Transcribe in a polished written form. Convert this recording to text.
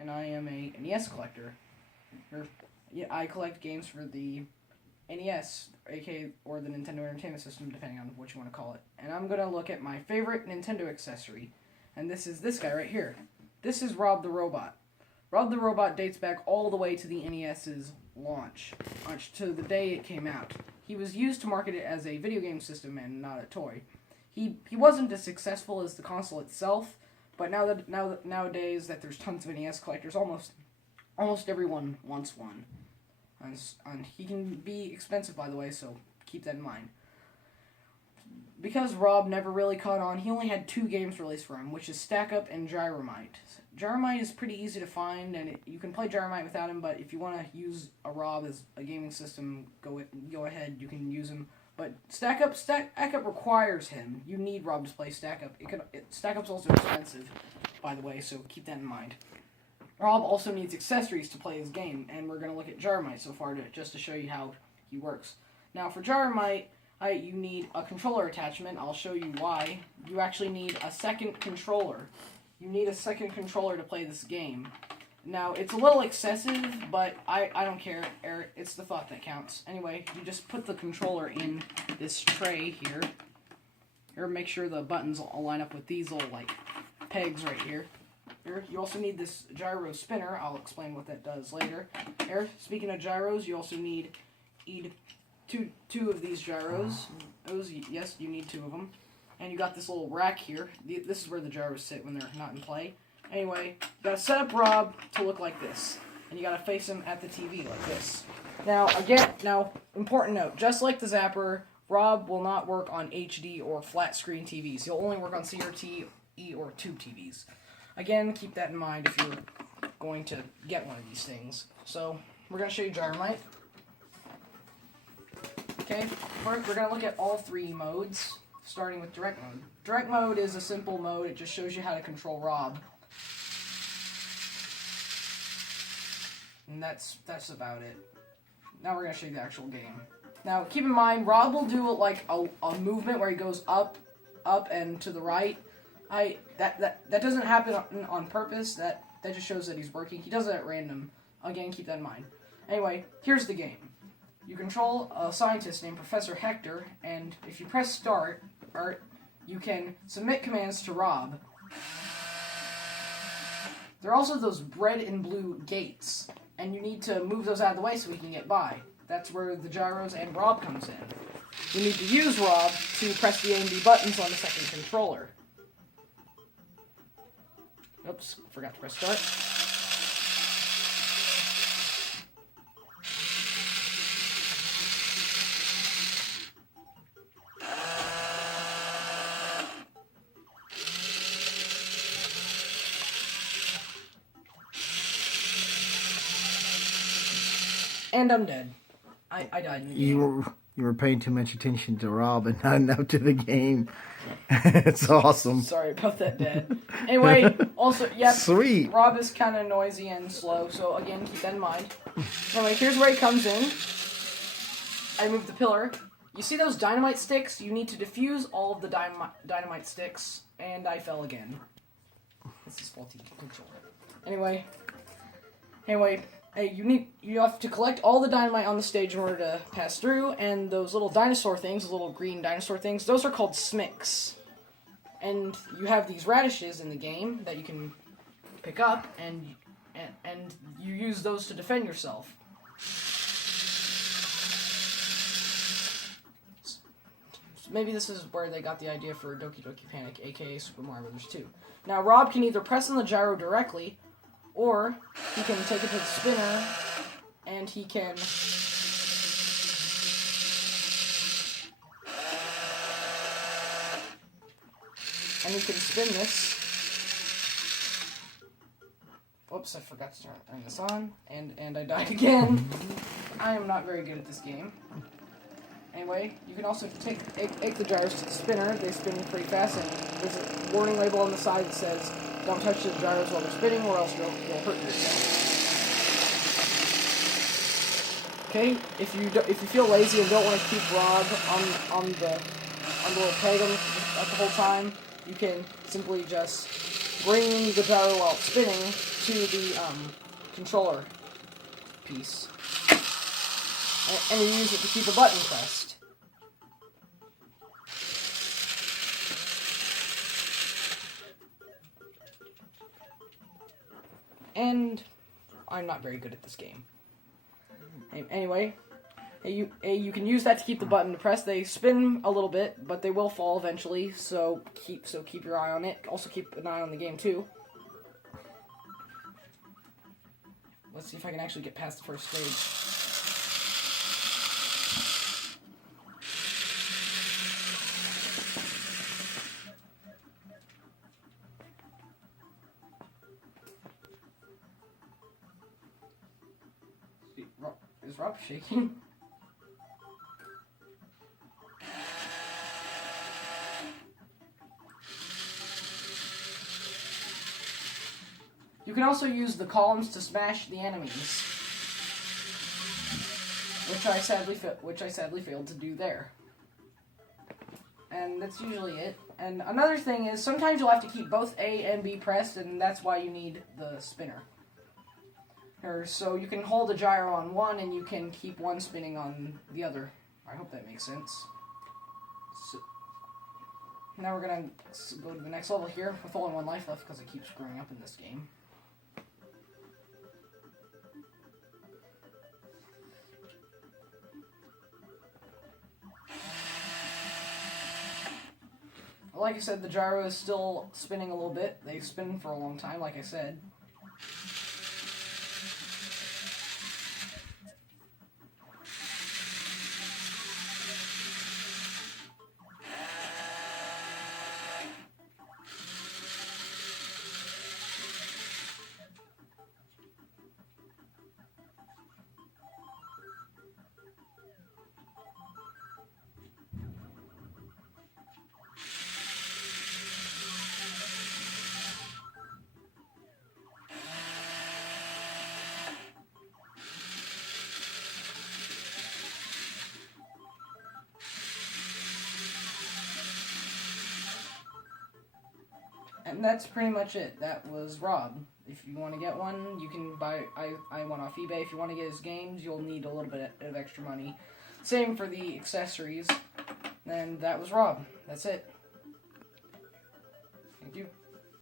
and I am a NES collector. I collect games for the NES, aka or the Nintendo Entertainment System, depending on what you want to call it. And I'm gonna look at my favorite Nintendo accessory, and this is this guy right here. This is Rob the Robot. Rob the Robot dates back all the way to the NES's launch to the day it came out. He was used to market it as a video game system and not a toy. He wasn't as successful as the console itself, but nowadays that there's tons of NES collectors, almost everyone wants one. And he can be expensive, by the way, so keep that in mind. Because Rob never really caught on, he only had 2 games released for him, which is Stack Up and Gyromite. Gyromite is pretty easy to find, and you can play Gyromite without him, but if you want to use a Rob as a gaming system, go ahead, you can use him. But Stack Up requires him. You need Rob to play Stack Up. Stack Up's also expensive, by the way, so keep that in mind. Rob also needs accessories to play his game, and we're going to look at Gyromite so far just to show you how he works. Now, for Gyromite, you need a controller attachment. I'll show you why. You actually need a second controller. You need a second controller to play this game. Now, it's a little excessive, but I don't care. It's the thought that counts. Anyway, you just put the controller in this tray here. Make sure the buttons all line up with these little, pegs right here. You also need this gyro spinner. I'll explain what that does later. Speaking of gyros, you also need two of these gyros. Yes, you need 2 of them. And you got this little rack here. This is where the gyros sit when they're not in play. Anyway, you gotta set up Rob to look like this. And you gotta face him at the TV like this. Now, important note, just like the Zapper, Rob will not work on HD or flat screen TVs. He'll only work on CRT or tube TVs. Again, keep that in mind if you're going to get one of these things. So, we're going to show you Gyromite. Okay, first we're going to look at all 3 modes, starting with Direct Mode. Direct Mode is a simple mode. It just shows you how to control Rob. And that's about it. Now we're going to show you the actual game. Now, keep in mind, Rob will do a movement where he goes up, and to the right. That doesn't happen on purpose. That just shows that he's working. He does it at random. Again, keep that in mind. Anyway, here's the game. You control a scientist named Professor Hector, and if you press start, you can submit commands to Rob. There are also those red and blue gates, and you need to move those out of the way so we can get by. That's where the gyros and Rob comes in. You need to use Rob to press the A and B buttons on the second controller. Oops, forgot to press start. And I'm dead. I died in the game. You were paying too much attention to Rob and not enough to the game. It's awesome. Sorry about that, Dad. Anyway, also, yeah, sweet. Rob is kind of noisy and slow, so again, keep that in mind. Anyway, here's where he comes in. I moved the pillar. You see those dynamite sticks? You need to defuse all of the dynamite sticks, and I fell again. This is faulty control. Anyway, hey, you have to collect all the dynamite on the stage in order to pass through, and those little dinosaur things, the little green dinosaur things, those are called smicks. And you have these radishes in the game that you can pick up, and you use those to defend yourself. Maybe this is where they got the idea for Doki Doki Panic, aka Super Mario Bros. 2. Now, Rob can either press on the gyro directly, or he can take it to the spinner, and he can... And he can spin this. Whoops, I forgot to turn this on, and I died again. I am not very good at this game. Anyway, you can also take the gyros to the spinner. They spin pretty fast, and there's a warning label on the side that says, "Don't touch the gyros while they're spinning, or else you'll hurt yourself." Okay, if you feel lazy and don't want to keep Rob on the little peg the whole time, you can simply just bring the gyro while it's spinning, to the controller piece, and you use it to keep a button pressed. And I'm not very good at this game. Anyway, you can use that to keep the button pressed. They spin a little bit, but they will fall eventually. So keep your eye on it. Also keep an eye on the game too. Let's see if I can actually get past the first stage. Is Rob shaking? You can also use the columns to smash the enemies, which I sadly failed to do there. And that's usually it. And another thing is sometimes you'll have to keep both A and B pressed, and that's why you need the spinner. So you can hold a gyro on one, and you can keep one spinning on the other. I hope that makes sense. So, now we're going to go to the next level here, with only one life left, because it keeps growing up in this game. Like I said, the gyro is still spinning a little bit. They spin for a long time, like I said. And that's pretty much it. That was Rob. If you want to get one, you can buy I one off eBay. If you want to get his games, you'll need a little bit of extra money. Same for the accessories. And that was Rob. That's it. Thank you.